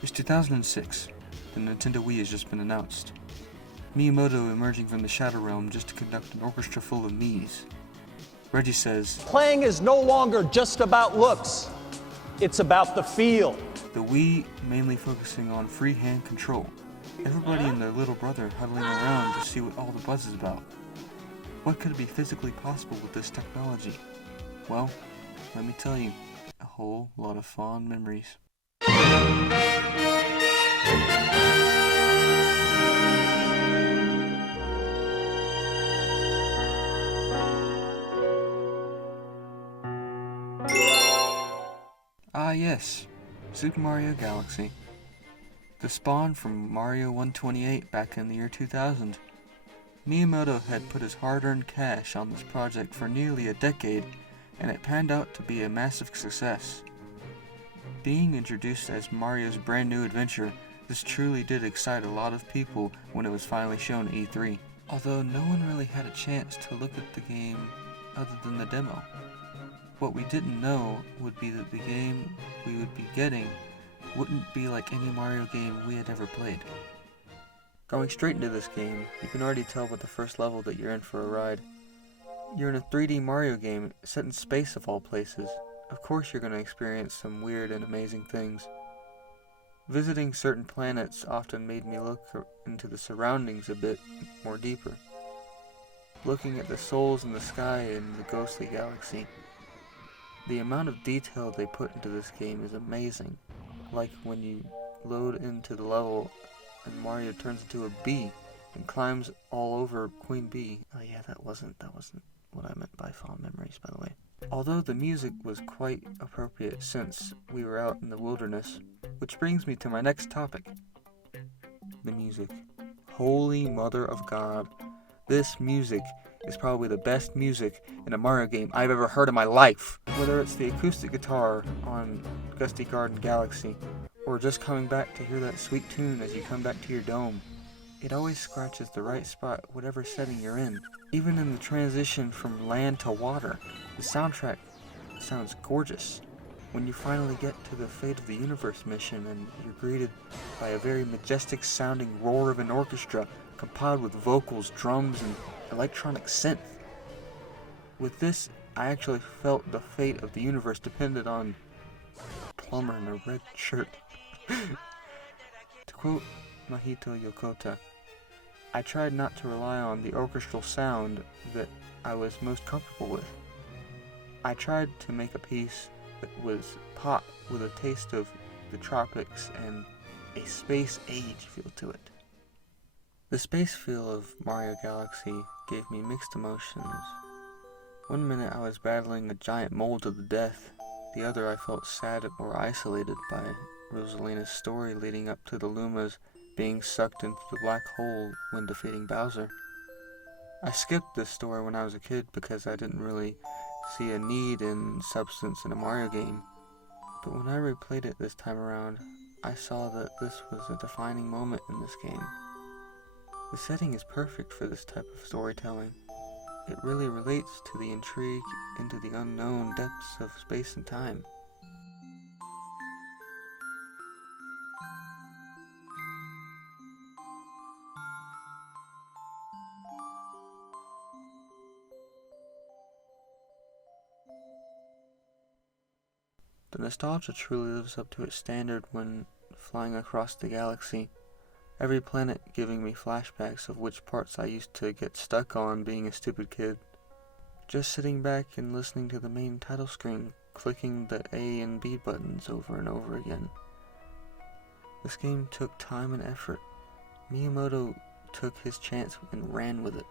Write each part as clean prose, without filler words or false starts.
It's 2006. The Nintendo Wii has just been announced. Miyamoto emerging from the Shadow Realm just to conduct an orchestra full of Miis. Reggie says, "Playing is no longer just about looks. It's about the feel." The Wii mainly focusing on free hand control. Everybody and their little brother huddling around to see what all the buzz is about. What could be physically possible with this technology? Well, let me tell you, a whole lot of fond memories. Ah yes, Super Mario Galaxy. The spawn from Mario 128 back in the year 2000. Miyamoto had put his hard-earned cash on this project for nearly a decade, and it panned out to be a massive success. Being introduced as Mario's brand new adventure, this truly did excite a lot of people when it was finally shown at E3. Although no one really had a chance to look at the game other than the demo. What we didn't know would be that the game we would be getting wouldn't be like any Mario game we had ever played. Going straight into this game, you can already tell with the first level that you're in for a ride. You're in a 3D Mario game set in space of all places. Of course you're going to experience some weird and amazing things. Visiting certain planets often made me look into the surroundings a bit more deeper. Looking at the souls in the sky and the ghostly galaxy. The amount of detail they put into this game is amazing. Like when you load into the level and Mario turns into a bee and climbs all over Queen Bee. Oh yeah, that wasn't what I meant by fond memories, by the way. Although the music was quite appropriate since we were out in the wilderness. Which brings me to my next topic. The music. Holy Mother of God. This music is probably the best music in a Mario game I've ever heard in my life. Whether it's the acoustic guitar on Gusty Garden Galaxy, or just coming back to hear that sweet tune as you come back to your dome. It always scratches the right spot, whatever setting you're in. Even in the transition from land to water, the soundtrack sounds gorgeous. When you finally get to the Fate of the Universe mission and you're greeted by a very majestic sounding roar of an orchestra compiled with vocals, drums, and electronic synth. With this, I actually felt the fate of the universe depended on a plumber in a red shirt. To quote Mahito Yokota, I tried not to rely on the orchestral sound that I was most comfortable with. I tried to make a piece that was pop with a taste of the tropics and a space age feel to it. The space feel of Mario Galaxy gave me mixed emotions. One minute I was battling a giant mole to the death, the other I felt sad or isolated by Rosalina's story leading up to the Lumas being sucked into the black hole when defeating Bowser. I skipped this story when I was a kid because I didn't really see a need in substance in a Mario game. But when I replayed it this time around, I saw that this was a defining moment in this game. The setting is perfect for this type of storytelling. It really relates to the intrigue into the unknown depths of space and time. The nostalgia truly lives up to its standard when flying across the galaxy. Every planet giving me flashbacks of which parts I used to get stuck on being a stupid kid. Just sitting back and listening to the main title screen, clicking the A and B buttons over and over again. This game took time and effort. Miyamoto took his chance and ran with it.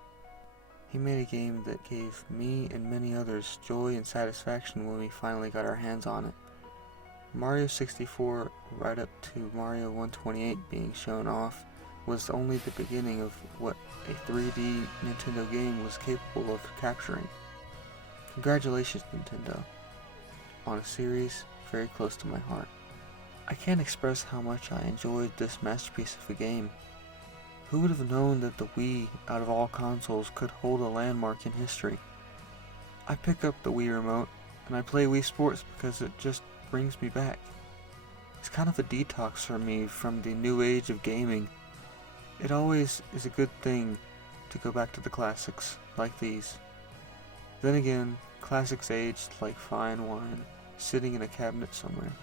He made a game that gave me and many others joy and satisfaction when we finally got our hands on it. Mario 64, right up to Mario 128 being shown off, was only the beginning of what a 3D Nintendo game was capable of capturing. Congratulations, Nintendo, on a series very close to my heart. I can't express how much I enjoyed this masterpiece of a game. Who would have known that the Wii, out of all consoles, could hold a landmark in history? I pick up the Wii remote, and I play Wii Sports because it just brings me back. it's kind of a detox for me from the new age of gaming. It always is a good thing to go back to the classics like these. Then again, classics aged like fine wine, sitting in a cabinet somewhere.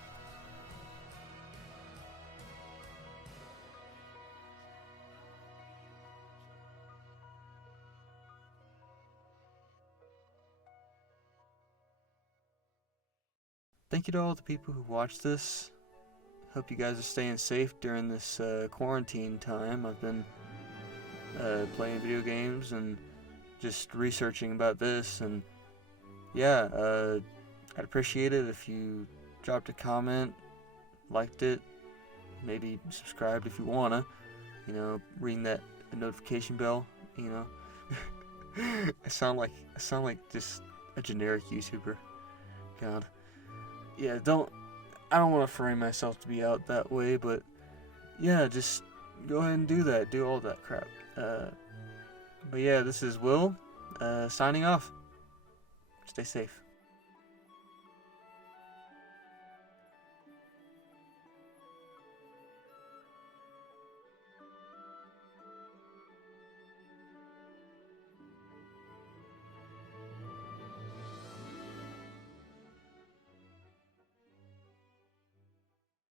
Thank you to all the people who watched this. Hope you guys are staying safe during this quarantine time. I've been playing video games and just researching about this, and yeah, I'd appreciate it if you dropped a comment, liked it, maybe subscribed if you wanna, ring that notification bell, I sound like just a generic YouTuber. God. Yeah, I don't want to frame myself to be out that way, but yeah, just go ahead and do that. Do all that crap. But yeah, this is Will, signing off. Stay safe.